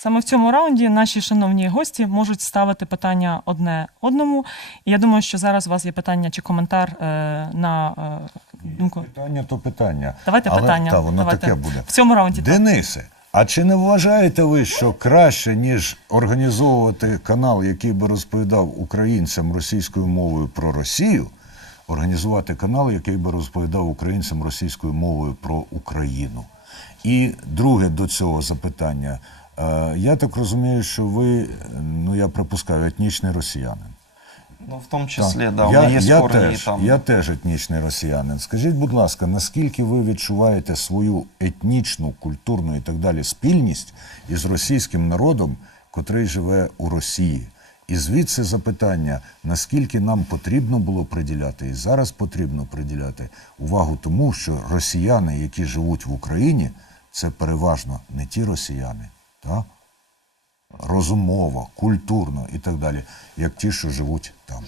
Саме в цьому раунді наші шановні гості можуть ставити питання одне одному. І я думаю, що зараз у вас є питання чи коментар е, на е, думку. Питання то питання. Давайте Але, питання. Та, воно Давайте. таке буде. В цьому раунді. Денисе, а чи не вважаєте ви, що краще, ніж організовувати канал, який би розповідав українцям російською мовою про Росію, організувати канал, який би розповідав українцям російською мовою про Україну? І друге до цього запитання. Я так розумію, що ви, ну я припускаю, етнічний росіянин. Ну, в том числе, да, у я, есть я теж, там. Я теж етнічний росіянин. Скажіть, будь ласка, наскільки ви відчуваєте свою етнічну, культурну і так далі спільність із російським народом, котрий живе у Росії? І звідси запитання, наскільки нам потрібно було приділяти, і зараз потрібно приділяти увагу тому, що росіяни, які живуть в Україні, це переважно не ті росіяни, так? розумово, культурно і так далі, як ті, що живуть там.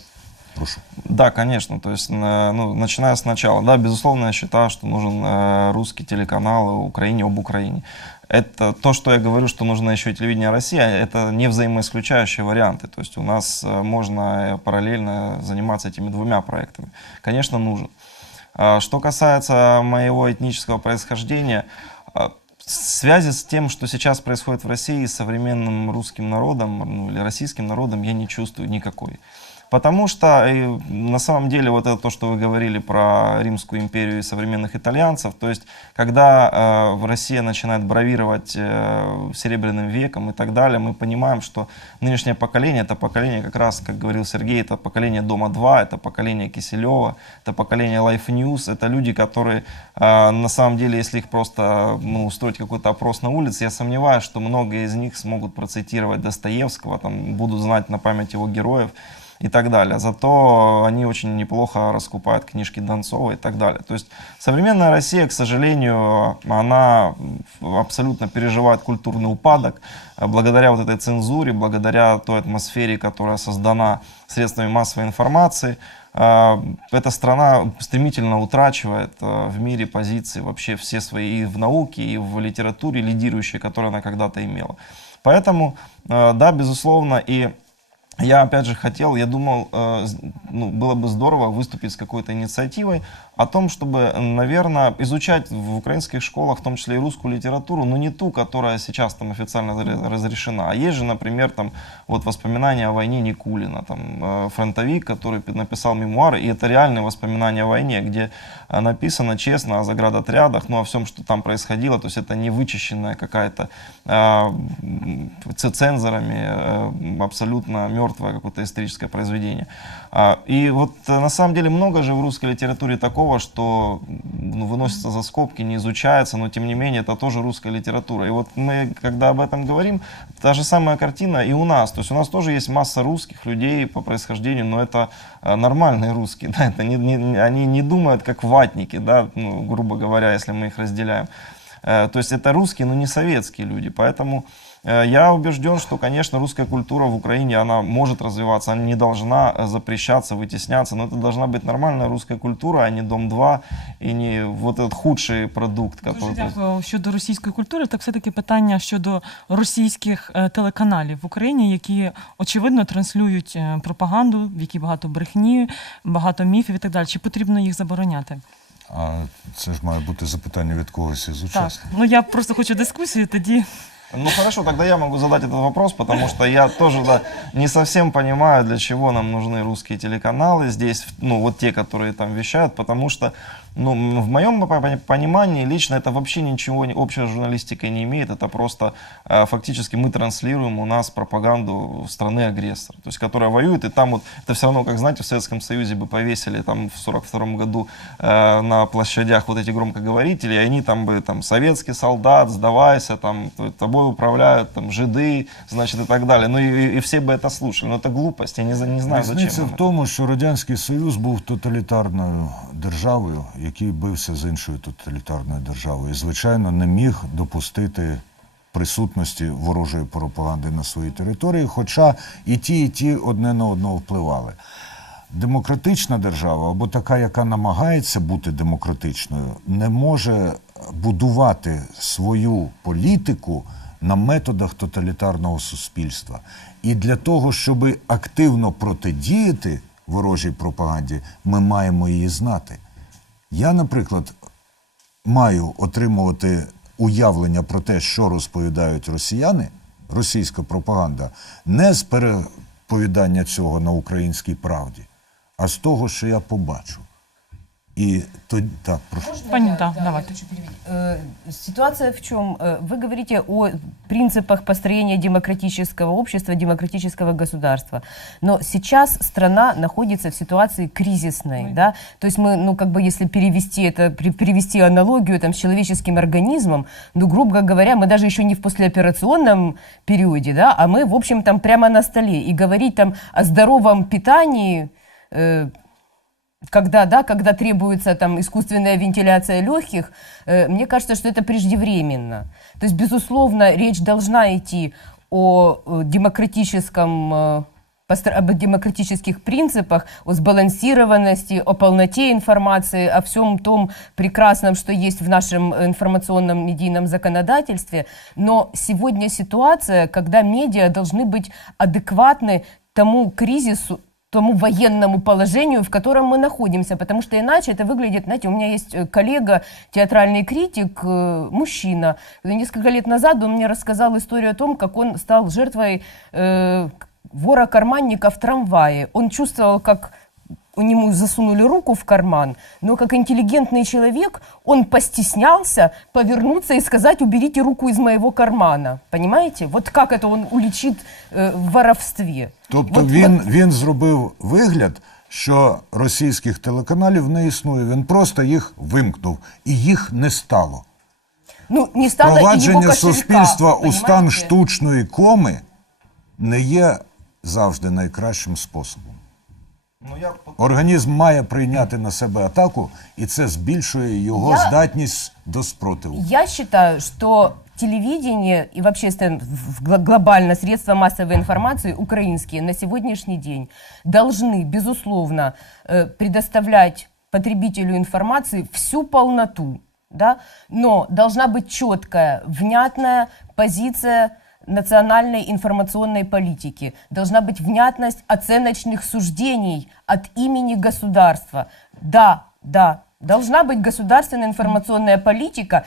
Прошу. Да, конечно. То есть, э, ну, начиная сначала, да, безусловно, я считаю, что нужен э, русский телеканал о Украине об Украине. Это то, что я говорю, что нужно еще и телевидение России, это не взаимоисключающие варианты. То есть у нас э, можно э, параллельно заниматься этими двумя проектами. Конечно, нужен. А Что касается моего этнического происхождения, связи с тем, что сейчас происходит в России с современным русским народом ну, или российским народом, я не чувствую никакой. Потому что э, на самом деле вот это то, что вы говорили про Римскую империю и современных итальянцев, то есть когда э, Россия начинает бравировать э, Серебряным веком и так далее, мы понимаем, что нынешнее поколение, это поколение как раз, как говорил Сергей, это поколение Дома-2, это поколение Киселева, это поколение Life News, это люди, которые э, на самом деле, если их просто ну, устроить какой-то опрос на улице, я сомневаюсь, что многие из них смогут процитировать Достоевского, там, будут знать на память его героев и так далее. Зато они очень неплохо раскупают книжки Донцова и так далее. То есть современная Россия, к сожалению, она абсолютно переживает культурный упадок благодаря вот этой цензуре, благодаря той атмосфере, которая создана средствами массовой информации. Э, Эта страна стремительно утрачивает э, в мире позиции вообще все свои и в науке, и в литературе лидирующие, которые она когда-то имела. Поэтому, э, да, безусловно, и я опять же хотел, я думал, э, с- ну, было бы здорово выступить с какой-то инициативой о том, чтобы, наверное, изучать в украинских школах, в том числе и русскую литературу, но не ту, которая сейчас там официально разрешена. А есть же, например, там вот воспоминания о войне Никулина, там э, фронтовик, который пи- написал мемуары, и это реальные воспоминания о войне, где э, написано честно о заградотрядах, ну о всем, что там происходило, то есть это не вычищенная какая-то э, цензорами э, абсолютно мертвое какое-то историческое произведение. А, И вот э, на самом деле много же в русской литературе такого, что ну, выносится за скобки, не изучается, но тем не менее это тоже русская литература. И вот мы, когда об этом говорим, та же самая картина и у нас. То есть у нас тоже есть масса русских людей по происхождению, но это э, нормальные русские, да, это не, не- они не думают как ватники, да, ну, грубо говоря, если мы их разделяем. Э, То есть это русские, но не советские люди. Поэтому я убежден, что, конечно, русская культура в Украине, она может развиваться, она не должна э, запрещаться, вытесняться, но это должна быть нормальная русская культура, а не Дом-2 и не вот этот худший продукт, Дуже который... дякую. Щодо російської культури, так все-таки питання щодо російських е, телеканалів в Україні, які очевидно транслюють е, пропаганду, в якій багато брехні, багато міфів і так далі. Чи потрібно їх забороняти? А це ж має бути запитання від когось із Так, учасників. ну я просто хочу дискусію. Тоді Ну хорошо, тогда я могу задать этот вопрос, потому что я тоже да, не совсем понимаю, для чего нам нужны русские телеканалы здесь, ну вот те, которые там вещают, потому что ну, м, в моем пони- понимании лично это вообще ничего общего с журналистикой не имеет, это просто э, фактически мы транслируем у нас пропаганду страны-агрессора, то есть которая воюет, и там вот это все равно, как знаете, в Советском Союзе бы повесили там в 42 году э, на площадях вот эти громкоговорители, и они там бы там советский солдат, сдавайся, там тобой управляют там жиды, значит и так далее. Ну и, и- все бы это слушали. Но это глупость, я не, не знаю, Різниця зачем. в тому, що Радянський Союз був тоталітарною державою, який бився з іншою тоталітарною державою. І, звичайно, не міг допустити присутності ворожої пропаганди на своїй території, хоча і ті, і ті одне на одного впливали. Демократична держава, або така, яка намагається бути демократичною, не може будувати свою політику на методах тоталітарного суспільства. І для того, щоб активно протидіяти ворожій пропаганді, ми маємо її знати. Я, наприклад, маю отримувати уявлення про те, що розповідають росіяни, російська пропаганда, не з переповідання цього на українській правді, а з того, що я побачу. І то так, прошу. Понятно, я- да, давайте. Э, Ситуация в чем? Э, Вы говорите о принципах построения демократического общества, демократического государства. Но сейчас страна находится в ситуации кризисной, Ой. да? То есть мы, ну, как бы, если перевести это, перевести аналогию там с человеческим организмом, ну, грубо говоря, мы даже еще не в послеоперационном периоде, да, а мы, в общем, там прямо на столе. И говорить там о здоровом питании, э, когда, да, когда требуется там искусственная вентиляция легких, э, мне кажется, что это преждевременно. То есть, безусловно, речь должна идти о э, демократическом э, об демократических принципах, о сбалансированности, о полноте информации, о всем том прекрасном, что есть в нашем информационном медийном законодательстве. Но сегодня ситуация, когда медиа должны быть адекватны тому кризису, тому военному положению, в котором мы находимся, потому что иначе это выглядит, знаете, у меня есть э, коллега, театральный критик, э, мужчина. Несколько лет назад он мне рассказал историю о том, как он стал жертвой э, вора-карманника в трамвае. Он чувствовал, как у нему засунули руку в карман, но как интеллигентный человек он постеснялся повернуться и сказать «уберите руку из моего кармана». Понимаете? Вот как это он уличит э, в воровстве. Тобто Вот- він, вот він зробив вигляд, що російських телеканалів не існує. Він просто їх вимкнув, і їх не стало. Ну, не стало и его Провадження кошелька, суспільства у стан понимаете? штучної коми не є завжди найкращим способом. Ну, я Організм має прийняти на себе атаку, і це збільшує його Я- здатність до спротиву. Я считаю, что телевидение и вообще если в- гла- глобально средства массовой информации украинские на сегодняшний день должны, безусловно, э, предоставлять потребителю информации всю полноту, да? но должна быть четкая, внятная позиция национальной информационной политики. Должна быть внятность оценочных суждений от имени государства. Да, да, должна быть государственная информационная политика,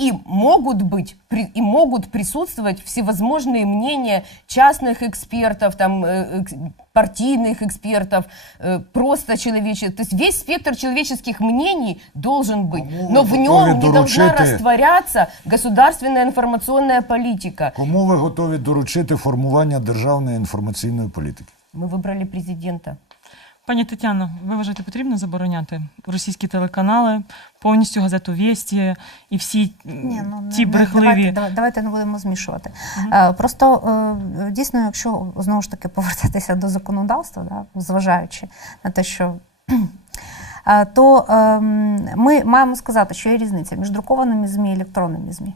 и могут быть при- и могут присутствовать всевозможные мнения частных экспертов, там, э, экс- партийных экспертов, э, просто человеческих. То есть весь спектр человеческих мнений должен быть, Кому но вы в нем готовы не должна доручить- растворяться государственная информационная политика. Кому ви готові доручити формування державної інформаційної політики? Мы выбрали президента. Пані Тетяно, ви вважаєте, потрібно забороняти російські телеканали, повністю газету Вєсті і всі Ні, ну, ті не- брехливі. Давайте, давайте не будемо змішувати. Е, Просто е, дійсно, якщо знову ж таки повертатися до законодавства, да, зважаючи на те, що е, то ем, ми маємо сказати, що є різниця між друкованими ЗМІ і електронними ЗМІ.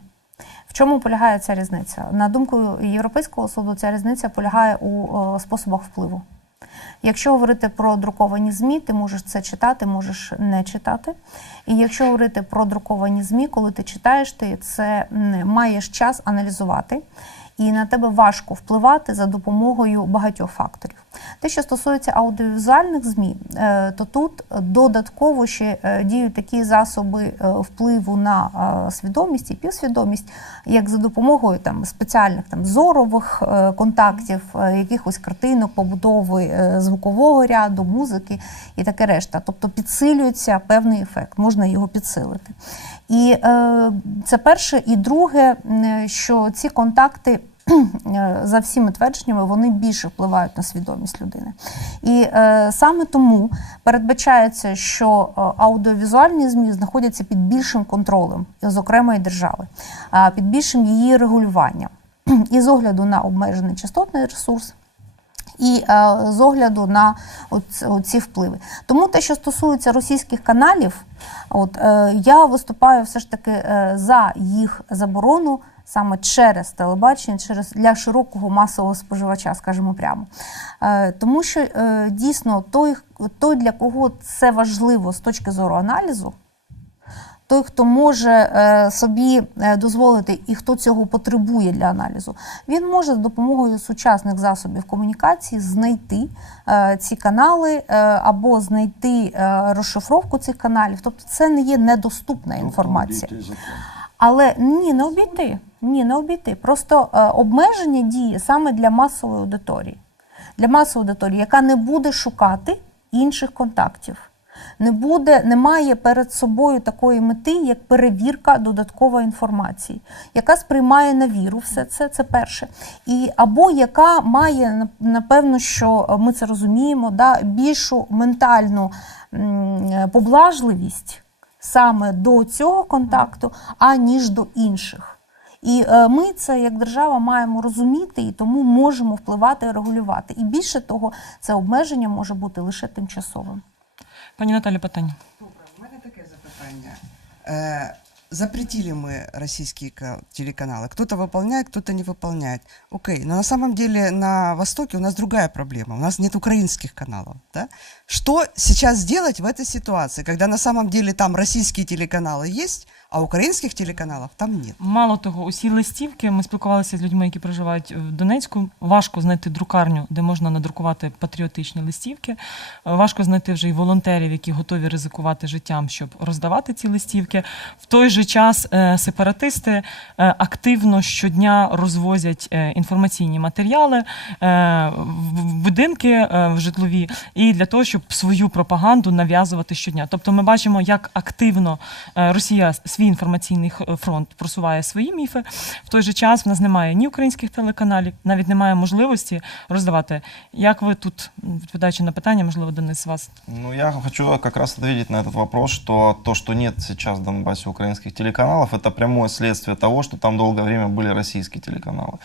В чому полягає ця різниця? На думку Європейського суду, ця різниця полягає у способах впливу. Якщо говорити про друковані ЗМІ, ти можеш це читати, можеш не читати. І якщо говорити про друковані ЗМІ, коли ти читаєш, ти це маєш час аналізувати. І на тебе важко впливати за допомогою багатьох факторів. Те, що стосується аудіовізуальних ЗМІ, е, то тут додатково ще е, діють такі засоби е, впливу на свідомість і півсвідомість, як за допомогою там спеціальних там зорових контактів, якихось картинок, побудови звукового ряду, музики і таке решта. Тобто підсилюється певний ефект, можна його підсилити. І це перше. І друге, що ці контакти. Е, За всіми твердженнями вони більше впливають на свідомість людини. І е, саме тому передбачається, що е, аудіовізуальні ЗМІ знаходяться під більшим контролем з окремої держави, під більшим її регулюванням. І з огляду на обмежений частотний ресурс, і е, з огляду на оц- ці впливи. Тому те, що стосується російських каналів, от е, я виступаю все ж таки е, за їх заборону саме через телебачення, через для широкого масового споживача, скажімо прямо. Е, тому що е, дійсно той, той, для кого це важливо з точки зору аналізу, той, хто може е, собі дозволити і хто цього потребує для аналізу, він може з допомогою сучасних засобів комунікації знайти ці канали або знайти розшифровку цих каналів. Тобто це не є недоступна інформація. Але ні, не обійти. Ні, не обійти. Просто е, обмеження діє саме для масової аудиторії. Для масової аудиторії, яка не буде шукати інших контактів. Не буде, не має перед собою такої мети, як перевірка додаткової інформації, яка сприймає на віру все це, це перше. І або яка має напевно, що ми це розуміємо, да, більшу ментальну м, поблажливість саме до цього контакту, аніж до інших. І е, ми це як держава маємо розуміти і тому можемо впливати і регулювати. І більше того, це обмеження може бути лише тимчасовим. Пані Наталі, питання. У мене таке запитання. Е, запретили мы российские ка- телеканалы. Кто-то выполняет, кто-то не выполняет. Окей, но на самом деле на Востоке у нас другая проблема. У нас нет украинских каналов. Да? Что сейчас делать в этой ситуации, когда на самом деле там российские телеканалы есть, а украинских телеканалов там нет? Мало того, усі листівки ми спілкувалися з людьми, які проживають в Донецьку. Важко знайти друкарню, де можна надрукувати патріотичні листівки. Е, Важко знайти вже й волонтерів, які готові ризикувати життям, щоб роздавати ці листівки. В той же час е, сепаратисти е, активно щодня розвозять е, інформаційні матеріали е, в будинки е, в житлові і для того, щоб свою пропаганду нав'язувати щодня. Тобто, ми бачимо, як активно е, Росія свій інформаційний х- фронт просуває свої міфи. В той же час в нас немає ні українських телеканалів, навіть немає можливості роздавати. Як ви тут, м, відповідаючи на питання, можливо, Денис вас Ну, я хочу как раз ответить на этот вопрос, что то, что нет сейчас в Донбассе украинских телеканалов, это прямое следствие того, что там долгое время были российские телеканалы.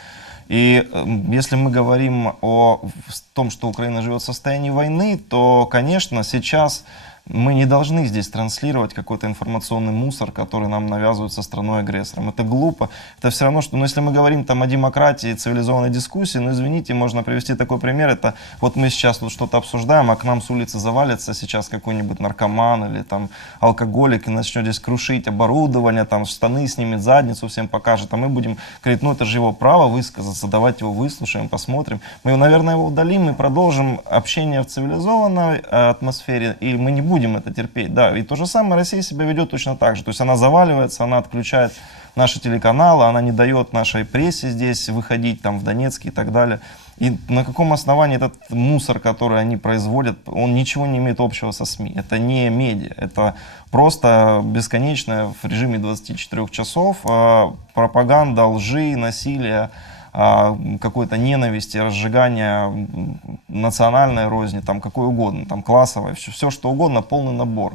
И эм, если мы говорим о в том, что Украина живет в состоянии войны, то, конечно, сейчас мы не должны здесь транслировать какой-то информационный мусор, который нам навязывают со страной-агрессором. Это глупо. Это все равно, что, ну, если мы говорим там о демократии, цивилизованной дискуссии, ну, извините, можно привести такой пример. Это вот мы сейчас тут что-то обсуждаем, а к нам с улицы завалится сейчас какой-нибудь наркоман или там алкоголик и начнет здесь крушить оборудование, там штаны снимет, задницу всем покажет, а мы будем говорить, ну, это же его право высказаться, давайте его выслушаем, посмотрим. Мы, наверное, его удалим и продолжим общение в цивилизованной э, атмосфере, и мы не будем это терпеть. Да, и то же самое Россия себя ведет точно так же. То есть она заваливается, она отключает наши телеканалы, она не дает нашей прессе здесь выходить, там, в Донецке и так далее. И на каком основании этот мусор, который они производят, он ничего не имеет общего со СМИ. Это не медиа, это просто бесконечная в режиме 24 часов э, пропаганда лжи, насилия, а, какой-то ненависти, разжигания национальной розни, там какой угодно, там классовой, все, все что угодно, полный набор.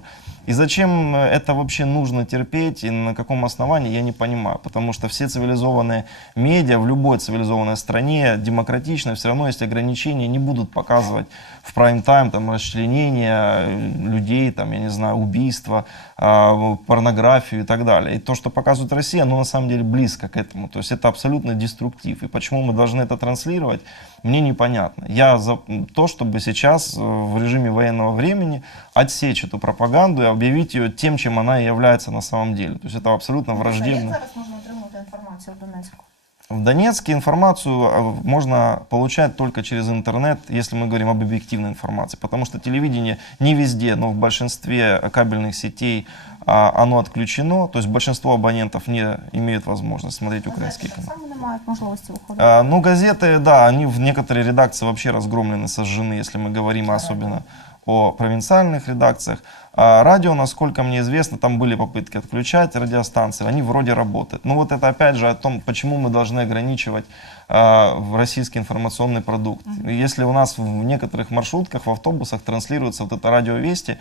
И зачем э, это вообще нужно терпеть и на каком основании, я не понимаю. Потому что все цивилизованные медиа в любой цивилизованной стране, демократичной, все равно есть ограничения, не будут показывать в прайм-тайм там расчленение э, людей, там, я не знаю, убийства, а, порнографию и так далее. И то, что показывает Россия, оно на самом деле близко к этому. То есть это абсолютно деструктив. И почему мы должны это транслировать, мне непонятно. Я за то, чтобы сейчас э, в режиме военного времени отсечь эту пропаганду и объявить ее тем, чем она и является на самом деле. То есть это абсолютно враждебно. зараз можна отримати інформацію в Донецьку? В Донецке информацию э, можно получать только через интернет, если мы говорим об объективной информации, потому что телевидение не везде, но в большинстве кабельных сетей а, оно отключено, то есть большинство абонентов не имеют возможность смотреть украинские каналы. Саме не мають можливості виходити. А, ну, газеты, да, они в некоторые редакции вообще разгромлены, сожжены, если мы говорим особенно о провинциальных редакциях. А радио, насколько мне известно, там были попытки отключать радиостанции, они вроде работают. Но вот это опять же о том, почему мы должны ограничивать а, в российский информационный продукт. Если у нас в некоторых маршрутках, в автобусах транслируется вот это радиовести,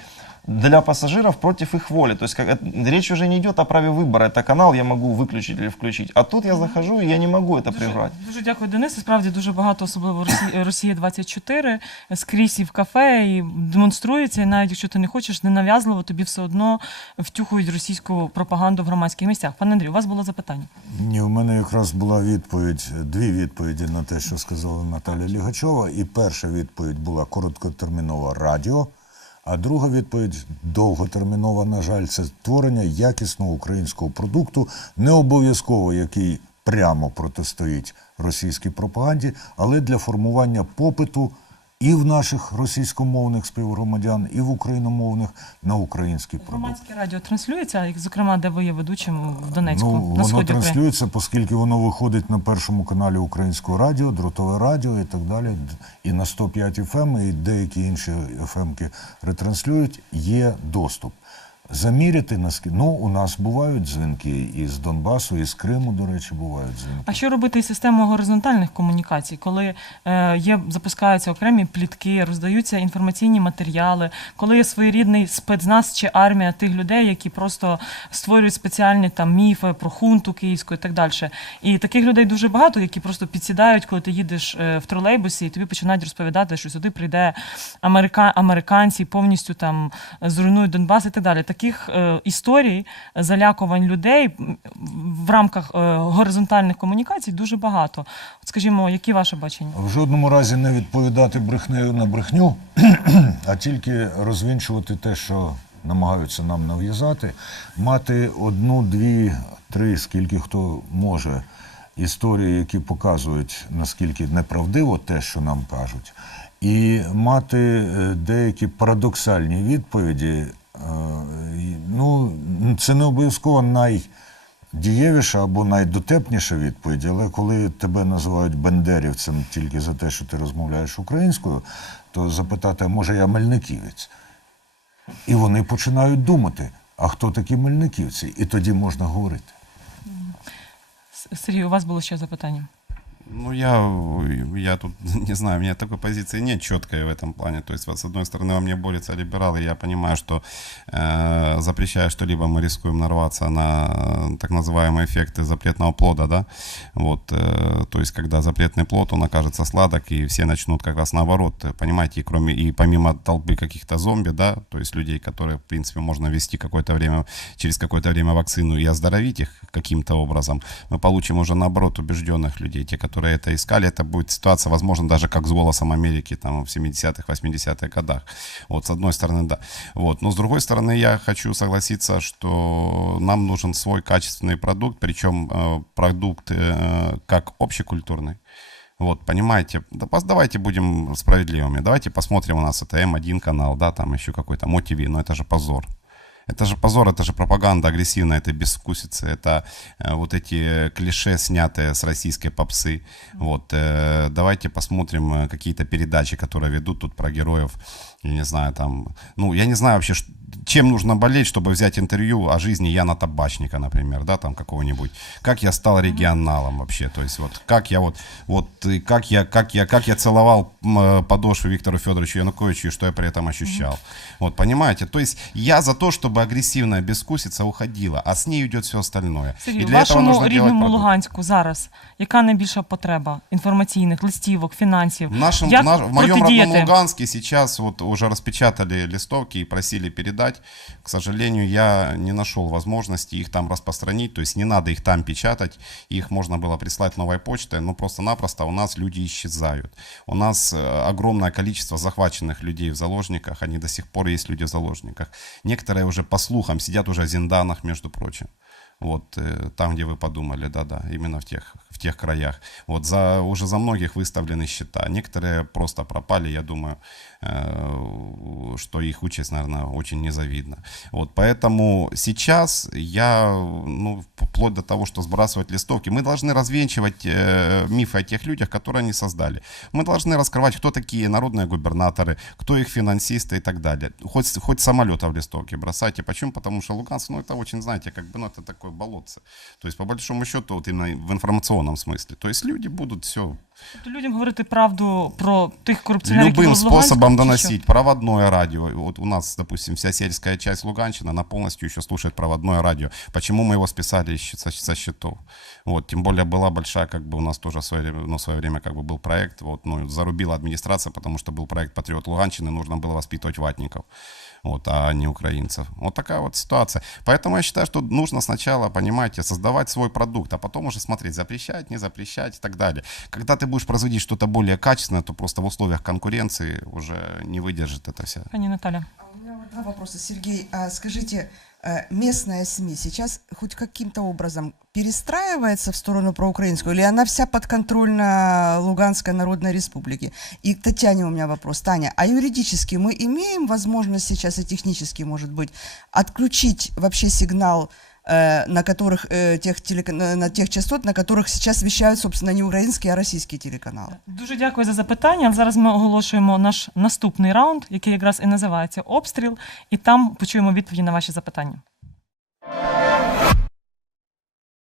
для пассажиров против их воли. То есть как, это- речь уже не идет о праве выбора. Это канал я могу выключить или включить. А тут я захожу, и я не могу это прибрать. Дуже дякую, Денис. І Справді дуже багато, особливо Росії, Росії 24 скрізь і в кафе, і демонструється. І навіть якщо ти не хочеш, ненав'язливо, тобі все одно втюхують російську пропаганду в громадських місцях. Пане Андрію, у вас було запитання. Ні, у мене якраз була відповідь, дві відповіді на те, що сказала Наталя Лігачова. І перша відповідь була короткотермінова радіо, А друга відповідь довготермінова, на жаль, це створення якісного українського продукту, не обов'язково який прямо протистоїть російській пропаганді, але для формування попиту і в наших російськомовних співгромадян, і в україномовних на український продукт. Громадське радіо транслюється, як, зокрема, де ви є ведучим в Донецьку, Ну, на воно сході транслюється, оскільки воно виходить на першому каналі Українського радіо, дротове радіо і так далі. І на 105 FM, і деякі інші FM-ки ретранслюють, є доступ. Заміряти наскільки. Ну, у нас бувають дзвінки і з Донбасу, і з Криму, до речі, бувають дзвінки. А що робити із системою горизонтальних комунікацій, коли е, є, запускаються окремі плітки, роздаються інформаційні матеріали, коли є своєрідний спецназ чи армія тих людей, які просто створюють спеціальні там міфи про хунту київську і так далі. І таких людей дуже багато, які просто підсідають, коли ти їдеш е, в тролейбусі, і тобі починають розповідати, що сюди прийде америка, американці, повністю там зруйнують Донбас і так далі. Таких е, історій залякувань людей в рамках е, горизонтальних комунікацій дуже багато. От скажімо, які ваше бачення? В жодному разі не відповідати брехнею на брехню, а тільки розвінчувати те, що намагаються нам нав'язати, мати одну, дві, три, скільки хто може, історії, які показують, наскільки неправдиво те, що нам кажуть, і мати е, деякі парадоксальні відповіді. Е, Ну, це не обов'язково най дієвіша або найдотепніша відповідь, але коли тебе називають бендерівцем тільки за те, що ти розмовляєш українською, то запитати, може я мельниківець? І вони починають думати, а хто такі мельниківці? І тоді можна говорити. Сергій, у вас було ще запитання. Ну, я, я тут не знаю, у меня такой позиции нет четкой в этом плане. То есть, вот, с одной стороны, во мне борются либералы, я понимаю, что э, запрещая что-либо, мы рискуем нарваться на э, так называемые эффекты запретного плода, да. Вот, э, то есть, когда запретный плод, он окажется сладок, и все начнут как раз наоборот, э, понимаете, и кроме, и помимо толпы каких-то зомби, да, то есть людей, которые, в принципе, можно ввести какое-то время, через какое-то время вакцину и оздоровить их каким-то образом, мы получим уже наоборот убежденных людей, те, которые это искали, это будет ситуация, возможно, даже как с «Голосом Америки» там в 70-х, 80-х годах. Вот, с одной стороны, да. Вот. Но с другой стороны, я хочу согласиться, что нам нужен свой качественный продукт, причем э, продукт э, как общекультурный, вот, понимаете, да, давайте будем справедливыми, давайте посмотрим, у нас это М1 канал, да, там еще какой-то МОТВ, но это же позор. Это же позор, это же пропаганда агрессивная, это безвкусица, это э, вот эти клише, снятые с российской попсы. Вот, э, давайте посмотрим э, какие-то передачи, которые ведут тут про героев, я не знаю, там, ну, я не знаю вообще, ш- чем нужно болеть, чтобы взять интервью о жизни Яна Табачника, например, да, там какого-нибудь. Как я стал регионалом вообще, то есть вот как я вот, вот и как я, как я, как я целовал м, э, подошвы Виктору Федоровичу Януковичу и что я при этом ощущал. Вот, понимаете, то есть я за то, чтобы агрессивная бескусица уходила, а с ней идет все остальное. Сергій, и у для этого вашому нужно делать рідному продукт. Луганську зараз яка найбільша потреба інформаційних листівок, фінансів? В, нашем, Як в, наш- в моем родном протидіяти? Луганске сейчас вот уже распечатали листовки и просили передать. к сожалению, я не нашел возможности их там распространить, то есть не надо их там печатать, их можно было прислать новой почтой, но просто-напросто у нас люди исчезают. У нас э, огромное количество захваченных людей в заложниках, они до сих пор есть люди в заложниках. Некоторые уже по слухам сидят уже в Зинданах, между прочим. Вот э, там, где вы подумали, да-да, именно в тех, в тех краях. Вот за, уже за многих выставлены счета. Некоторые просто пропали, я думаю, что их участь, наверное, очень незавидна. Вот поэтому сейчас я, ну, вплоть до того, что сбрасывать листовки, мы должны развенчивать э, мифы о тех людях, которые они создали. Мы должны раскрывать, кто такие народные губернаторы, кто их финансисты и так далее. Хоть, с- хоть самолета в листовки бросайте. Почему? Потому что Луганск, ну, это очень, знаете, как бы, ну, это такое болотце. То есть, по большому счету, вот именно в информационном смысле. То есть, люди будут все Тобто людям говорити правду про тих корупціонерів, які любым були в Луганську, способом чи що? доносить. Проводное радио. Вот у нас, допустим, вся сельская часть Луганщины, она полностью еще слушает проводное радио. Почему мы его списали из щ- со, со счетов? Вот, тем более была большая, как бы у нас тоже в свое, время- ну, в свое время как бы был проект, вот, ну, зарубила администрация, потому что был проект «Патриот Луганщины», нужно было воспитывать ватников вот, а не украинцев. Вот такая вот ситуация. Поэтому я считаю, что нужно сначала, понимаете, создавать свой продукт, а потом уже смотреть, запрещать, не запрещать и так далее. Когда ты будешь производить что-то более качественное, то просто в условиях конкуренции уже не выдержит это вся. Пані Наталя. А у меня Два вопроса, Сергей. А скажите, э, местная СМИ сейчас хоть каким-то образом перестраивается в сторону проукраинскую, или она вся подконтрольна Луганской Народной Республике? И к Татьяне у меня вопрос. Таня, а юридически мы имеем возможность сейчас и технически, может быть, отключить вообще сигнал э, Э, на которых э, тех телекан... на тех частот, на которых сейчас віщають собственно не українські, а російські телеканали. Дуже дякую за запитання. Зараз ми оголошуємо наш наступний раунд, який якраз і називається обстріл, і там почуємо відповіді на ваші запитання.